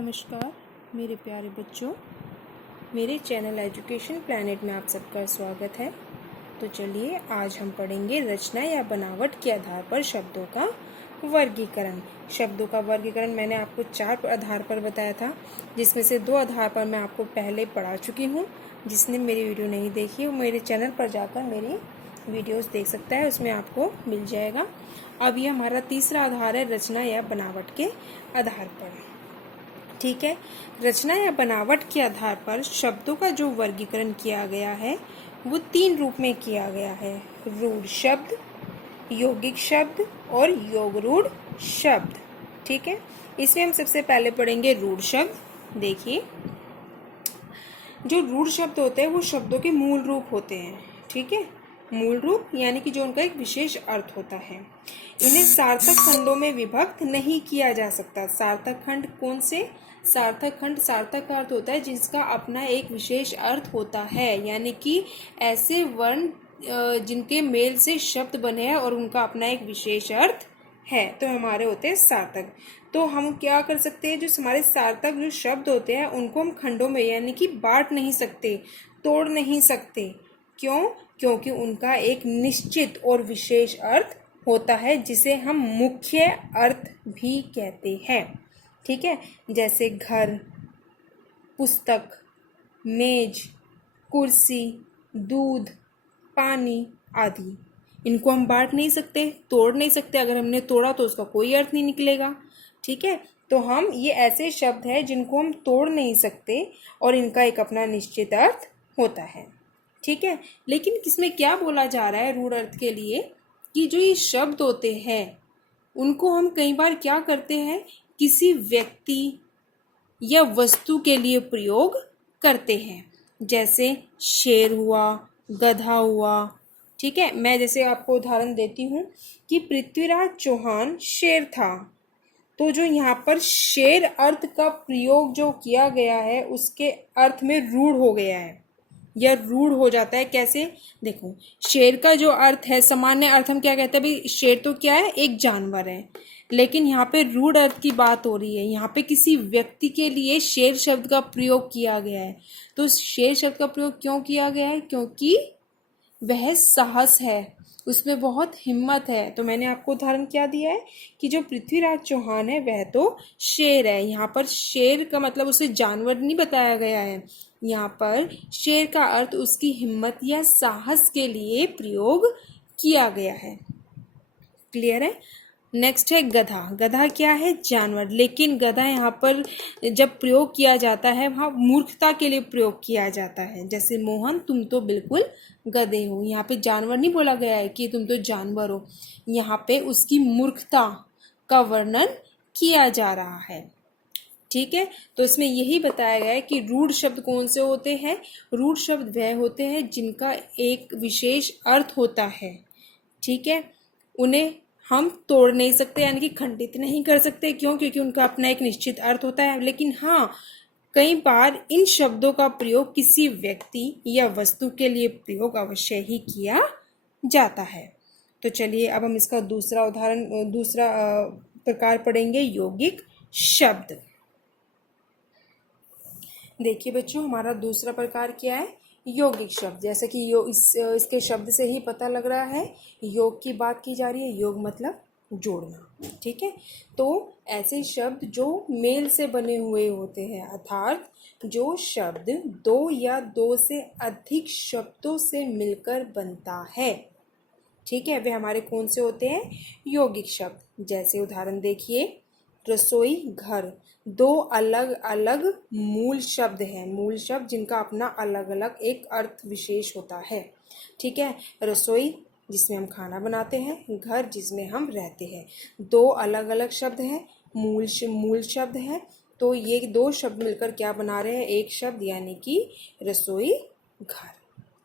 नमस्कार मेरे प्यारे बच्चों, मेरे चैनल एजुकेशन प्लैनेट में आप सबका स्वागत है। तो चलिए आज हम पढ़ेंगे रचना या बनावट के आधार पर शब्दों का वर्गीकरण। शब्दों का वर्गीकरण मैंने आपको 4 आधार पर बताया था, जिसमें से 2 आधार पर मैं आपको पहले पढ़ा चुकी हूँ। जिसने मेरी वीडियो नहीं देखी वो मेरे चैनल पर जाकर मेरी वीडियोस देख सकता है, उसमें आपको मिल जाएगा। अब ये हमारा तीसरा आधार है रचना या बनावट के आधार पर। ठीक है, रचना या बनावट के आधार पर शब्दों का जो वर्गीकरण किया गया है वो 3 रूप में किया गया है: रूढ़ शब्द, यौगिक शब्द और योगरूढ़ शब्द। ठीक है, इसमें हम सबसे पहले पढ़ेंगे रूढ़ शब्द। देखिए, जो रूढ़ शब्द होते हैं वो शब्दों के मूल रूप होते हैं। ठीक है, मूल रूप यानी कि जो उनका एक विशेष अर्थ होता है। इन्हें सार्थक खंडों में विभक्त नहीं किया जा सकता। सार्थक खंड कौन से? सार्थक खंड, सार्थक का अर्थ होता है जिसका अपना एक विशेष अर्थ होता है, यानी कि ऐसे वर्ण जिनके मेल से शब्द बने हैं और उनका अपना एक विशेष अर्थ है, तो हमारे होते हैं सार्थक। तो हम क्या कर सकते हैं, जो हमारे सार्थक जो शब्द होते हैं उनको हम खंडों में यानी कि बांट नहीं सकते, तोड़ नहीं सकते। क्यों? क्योंकि उनका एक निश्चित और विशेष अर्थ होता है जिसे हम मुख्य अर्थ भी कहते हैं। ठीक है, जैसे घर, पुस्तक, मेज, कुर्सी, दूध, पानी आदि। इनको हम बांट नहीं सकते, तोड़ नहीं सकते। अगर हमने तोड़ा तो उसका कोई अर्थ नहीं निकलेगा। ठीक है, तो हम ये ऐसे शब्द हैं जिनको हम तोड़ नहीं सकते और इनका एक अपना निश्चित अर्थ होता है। ठीक है, लेकिन किसमें क्या बोला जा रहा है रूढ़ अर्थ के लिए, कि जो ये शब्द होते हैं उनको हम कई बार क्या करते हैं, किसी व्यक्ति या वस्तु के लिए प्रयोग करते हैं। जैसे शेर हुआ, गधा हुआ। ठीक है, मैं जैसे आपको उदाहरण देती हूँ कि पृथ्वीराज चौहान शेर था, तो जो यहाँ पर शेर अर्थ का प्रयोग जो किया गया है उसके अर्थ में रूढ़ हो गया है या रूढ़ हो जाता है। कैसे? देखो, शेर का जो अर्थ है, सामान्य अर्थ हम क्या कहते हैं, भाई शेर तो क्या है, एक जानवर है। लेकिन यहाँ पे रूढ़ अर्थ की बात हो रही है, यहाँ पे किसी व्यक्ति के लिए शेर शब्द का प्रयोग किया गया है। तो शेर शब्द का प्रयोग क्यों किया गया है? क्योंकि वह साहस है, उसमें बहुत हिम्मत है। तो मैंने आपको उदाहरण क्या दिया है कि जो पृथ्वीराज चौहान है वह तो शेर है। यहाँ पर शेर का मतलब उसे जानवर नहीं बताया गया है, यहाँ पर शेर का अर्थ उसकी हिम्मत या साहस के लिए प्रयोग किया गया है। क्लियर है? नेक्स्ट है गधा। गधा क्या है? जानवर। लेकिन गधा यहाँ पर जब प्रयोग किया जाता है वहाँ मूर्खता के लिए प्रयोग किया जाता है। जैसे मोहन, तुम तो बिल्कुल गधे हो। यहाँ पे जानवर नहीं बोला गया है कि तुम तो जानवर हो, यहाँ पे उसकी मूर्खता का वर्णन किया जा रहा है। ठीक है, तो इसमें यही बताया गया है कि रूढ़ शब्द कौन से होते हैं। रूढ़ शब्द वह होते हैं जिनका एक विशेष अर्थ होता है। ठीक है, उन्हें हम तोड़ नहीं सकते यानी कि खंडित नहीं कर सकते। क्यों? क्योंकि उनका अपना एक निश्चित अर्थ होता है। लेकिन हाँ, कई बार इन शब्दों का प्रयोग किसी व्यक्ति या वस्तु के लिए प्रयोग अवश्य ही किया जाता है। तो चलिए अब हम इसका दूसरा प्रकार पढ़ेंगे, यौगिक शब्द। देखिए बच्चों, हमारा दूसरा प्रकार क्या है? यौगिक शब्द। जैसे कि इसके शब्द से ही पता लग रहा है, योग की बात की जा रही है। योग मतलब जोड़ना। ठीक है, तो ऐसे शब्द जो मेल से बने हुए होते हैं, अर्थात जो शब्द 2 या 2 से अधिक शब्दों से मिलकर बनता है। ठीक है, वे हमारे कौन से होते हैं? यौगिक शब्द। जैसे उदाहरण देखिए, रसोई, घर। 2 अलग अलग मूल शब्द हैं, मूल शब्द जिनका अपना अलग अलग एक अर्थ विशेष होता है। ठीक है, रसोई जिसमें हम खाना बनाते हैं, घर जिसमें हम रहते हैं। 2 अलग अलग शब्द हैं, मूल शब्द है। तो ये 2 शब्द मिलकर क्या बना रहे हैं? एक शब्द, यानी कि रसोई, घर।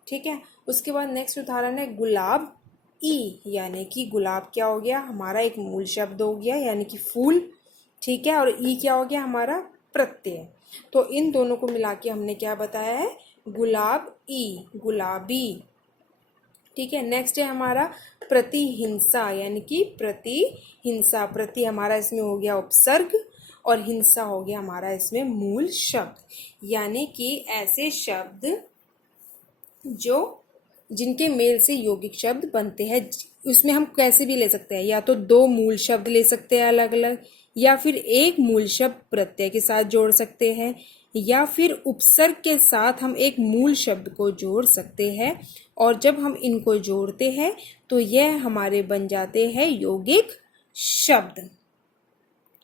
ठीक है, उसके बाद नेक्स्ट उदाहरण है गुलाब ई, यानी कि गुलाब क्या हो गया? हमारा एक मूल शब्द हो गया, यानी कि फूल। ठीक है, और ई क्या हो गया? हमारा प्रत्यय। तो इन दोनों को मिला के हमने क्या बताया है? गुलाब ई, गुलाबी। ठीक है, नेक्स्ट है हमारा प्रतिहिंसा, यानी कि प्रतिहिंसा। प्रति हमारा इसमें हो गया उपसर्ग और हिंसा हो गया हमारा इसमें मूल शब्द, यानी कि ऐसे शब्द जो जिनके मेल से यौगिक शब्द बनते हैं। उसमें हम कैसे भी ले सकते हैं, या तो दो मूल शब्द ले सकते हैं अलग अलग, या फिर एक मूल शब्द प्रत्यय के साथ जोड़ सकते हैं, या फिर उपसर्ग के साथ हम एक मूल शब्द को जोड़ सकते हैं। और जब हम इनको जोड़ते हैं तो यह हमारे बन जाते हैं यौगिक शब्द।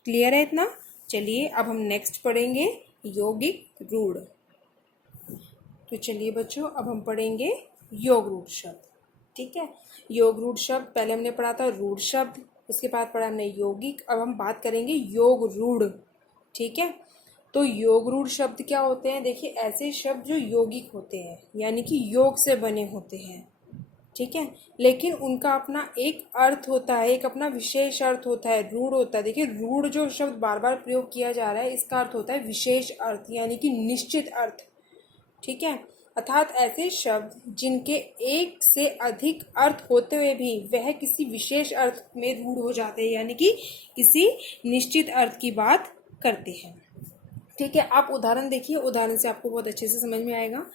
क्लियर है इतना? चलिए अब हम नेक्स्ट पढ़ेंगे यौगिक रूढ़। तो चलिए बच्चों, अब हम पढ़ेंगे योग रूढ़ शब्द। ठीक है, योग रूढ़ शब्द पहले हमने पढ़ा था रूढ़ शब्द, उसके बाद पढ़ा हमने यौगिक। अब हम बात करेंगे योग रूढ़। ठीक है, तो योग रूढ़ शब्द क्या होते हैं? देखिए, ऐसे शब्द जो यौगिक होते हैं, यानी कि योग से बने होते हैं। ठीक है, लेकिन उनका अपना एक अर्थ होता है, एक अपना विशेष अर्थ होता है, रूढ़ होता है। देखिए, रूढ़ जो शब्द बार बार प्रयोग किया जा रहा है, इसका अर्थ होता है विशेष अर्थ, यानी कि निश्चित अर्थ। ठीक है, अर्थात ऐसे शब्द जिनके एक से अधिक अर्थ होते हुए भी वह किसी विशेष अर्थ में रूढ़ हो जाते हैं, यानी कि किसी निश्चित अर्थ की बात करते हैं। ठीक है, आप उदाहरण देखिए, उदाहरण से आपको बहुत अच्छे से समझ में आएगा।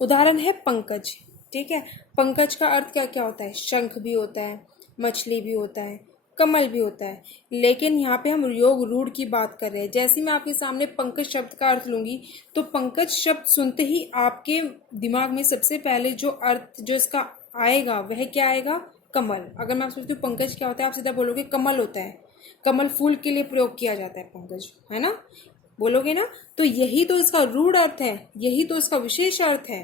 उदाहरण है पंकज। ठीक है, पंकज का अर्थ क्या क्या होता है? शंख भी होता है, मछली भी होता है, कमल भी होता है। लेकिन यहाँ पे हम योग रूढ़ की बात कर रहे हैं। जैसे मैं आपके सामने पंकज शब्द का अर्थ लूंगी, तो पंकज शब्द सुनते ही आपके दिमाग में सबसे पहले जो अर्थ जो इसका आएगा वह क्या आएगा? कमल। अगर मैं आपसे पूछती हूँ पंकज क्या होता है, आप सीधा बोलोगे कमल होता है। कमल फूल के लिए प्रयोग किया जाता है पंकज, है ना? बोलोगे ना? तो यही तो इसका रूढ़ अर्थ है, यही तो इसका विशेष अर्थ है।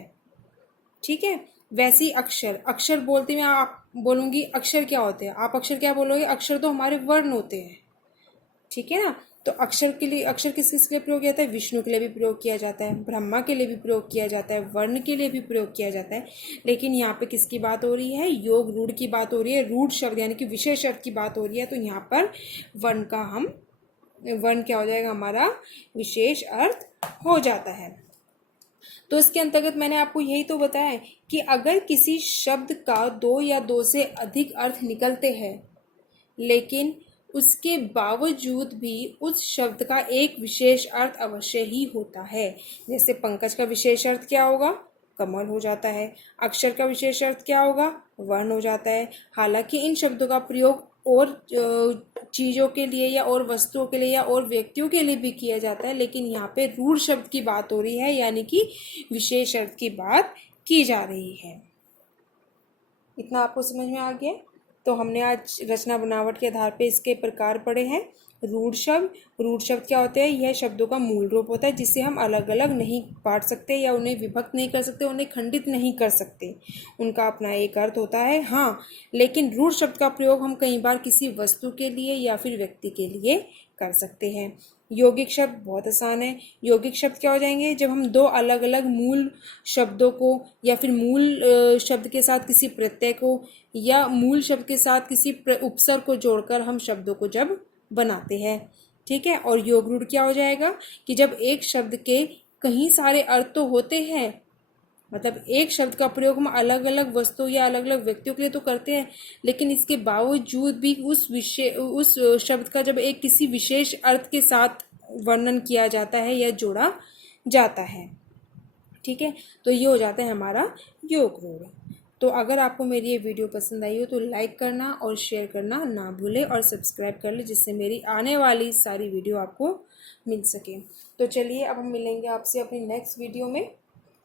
ठीक है, वैसे ही अक्षर, अक्षर बोलते में आप बोलूंगी अक्षर क्या होते हैं, आप अक्षर क्या बोलोगे? अक्षर तो हमारे वर्ण होते हैं। ठीक है ना? तो अक्षर के लिए, अक्षर किस किस के लिए प्रयोग किया जाता है? विष्णु के लिए भी प्रयोग किया जाता है, ब्रह्मा के लिए भी प्रयोग किया जाता है, वर्ण के लिए भी प्रयोग किया जाता है। लेकिन यहाँ पे किसकी बात हो रही है? योग रूढ़ की बात हो रही है। रूढ़ शब्द यानी कि विशेष अर्थ की बात हो रही है। तो यहाँ पर वर्ण क्या हो जाएगा? हमारा विशेष अर्थ हो जाता है। तो इसके अंतर्गत मैंने आपको यही तो बताया है कि अगर किसी शब्द का दो या दो से अधिक अर्थ निकलते हैं, लेकिन उसके बावजूद भी उस शब्द का एक विशेष अर्थ अवश्य ही होता है। जैसे पंकज का विशेष अर्थ क्या होगा? कमल हो जाता है। अक्षर का विशेष अर्थ क्या होगा? वर्ण हो जाता है। हालांकि इन शब्दों का प्रयोग और चीज़ों के लिए या और वस्तुओं के लिए या और व्यक्तियों के लिए भी किया जाता है, लेकिन यहाँ पे रूढ़ शब्द की बात हो रही है, यानी कि विशेष अर्थ की बात की जा रही है। इतना आपको समझ में आ गया? तो हमने आज रचना बनावट के आधार पे इसके प्रकार पढ़े हैं। रूढ़ शब्द क्या होते हैं? यह शब्दों का मूल रूप होता है जिसे हम अलग अलग नहीं बांट सकते या उन्हें विभक्त नहीं कर सकते, उन्हें खंडित नहीं कर सकते। उनका अपना एक अर्थ होता है, हाँ, लेकिन रूढ़ शब्द का प्रयोग हम कई बार किसी वस्तु के लिए या फिर व्यक्ति के लिए कर सकते हैं। यौगिक शब्द बहुत आसान है। यौगिक शब्द क्या हो जाएंगे? जब हम दो अलग अलग मूल शब्दों को या फिर मूल शब्द के साथ किसी प्रत्यय को या मूल शब्द के साथ किसी उपसर्ग को जोड़कर हम शब्दों को जब बनाते हैं। ठीक है, और योग रूढ़ क्या हो जाएगा कि जब एक शब्द के कई सारे अर्थ तो होते हैं, मतलब एक शब्द का प्रयोग हम अलग अलग वस्तु या अलग अलग व्यक्तियों के लिए तो करते हैं, लेकिन इसके बावजूद भी उस शब्द का जब एक किसी विशेष अर्थ के साथ वर्णन किया जाता है या जोड़ा जाता है। ठीक है, तो ये हो जाता है हमारा योग रूढ़। तो अगर आपको मेरी ये वीडियो पसंद आई हो तो लाइक करना और शेयर करना ना भूलें और सब्सक्राइब कर लें, जिससे मेरी आने वाली सारी वीडियो आपको मिल सके। तो चलिए अब हम मिलेंगे आपसे अपनी नेक्स्ट वीडियो में।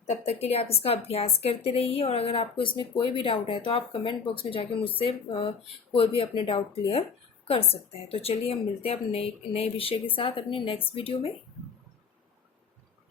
तब तक के लिए आप इसका अभ्यास करते रहिए, और अगर आपको इसमें कोई भी डाउट है तो आप कमेंट बॉक्स में जाके मुझसे कोई भी अपने डाउट क्लियर कर सकते हैं। तो चलिए हम मिलते हैं अब नए विषय के साथ अपने नेक्स्ट वीडियो में।